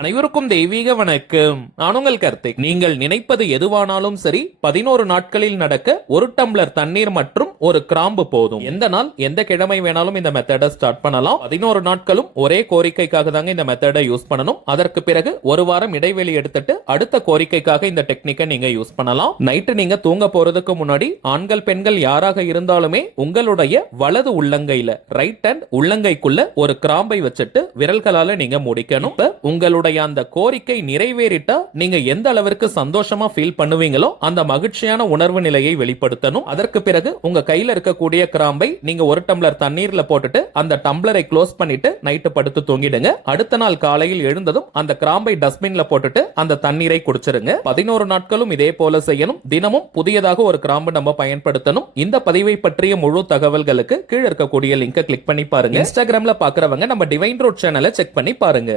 அனைவருக்கும் தெய்வீக வணக்கம். நான் உங்கள் கார்த்திக். நீங்கள் நினைப்பது எதுவானாலும் சரி 11 நாட்களில் நடக்க ஒரு டம்ளர் தண்ணீர் மற்றும் ஒரு கிராம்பு போதும். எந்த நாள் எந்த கிழமை வேணாலும் இந்த மெத்தடை ஸ்டார்ட் பண்ணலாம். 11 நாட்களும் ஒரே கோரிக்கைக்காக தாங்க இந்த மெத்தடை யூஸ் பண்ணணும். அதற்கு பிறகு ஒரு வாரம் இடைவெளி எடுத்துட்டு அடுத்த கோரிக்கைக்காக இந்த டெக்னிக்கை நீங்க யூஸ் பண்ணலாம். நைட்டு நீங்க தூங்க போறதுக்கு முன்னாடி ஆண்கள் பெண்கள் யாராக இருந்தாலுமே உங்களுடைய வலது உள்ளங்கையில ரைட் ஹேண்ட் உள்ளங்கைக்குள்ள ஒரு கிராம்பை வச்சுட்டு விரல்களால நீங்க முடிக்கணும். உங்களுடைய அந்த கோரிக்கை நிறைவேறிட்டா நீங்க எந்த அளவிற்கு சந்தோஷமா ஃபீல் பண்ணுவீங்களோ அந்த மகிழ்ச்சியான உணர்வு நிலையை வெளிப்படுத்தணும். அதற்கு பிறகு உங்க கையில இருக்கக்கூடிய கிராம்பை நீங்க ஒரு டம்ளர் தண்ணீர்ல போட்டுட்டு அந்த டம்ளரை க்ளோஸ் பண்ணிட்டு நைட்டு படுத்து தூங்கிடுங்க. அடுத்த நாள் காலையில் எழுந்ததும் அந்த கிராம்பை டஸ்ட்பின்ல போட்டுட்டு அந்த தண்ணீரை குடிச்சிருங்க. 11 நாட்களும் இதே போல செய்யணும். தினமும் புதியதாக ஒரு கிராம்பு நம்ம பயன்படுத்தணும். இந்த பதிவை பற்றிய முழு தகவல்களுக்கு கீழே இருக்கக்கூடிய லிங்கை கிளிக் பண்ணி பாருங்க. இன்ஸ்டாகிராம்ல பாக்குறவங்க நம்ம டிவைன் ரூட் சேனலை செக் பண்ணி பாருங்க.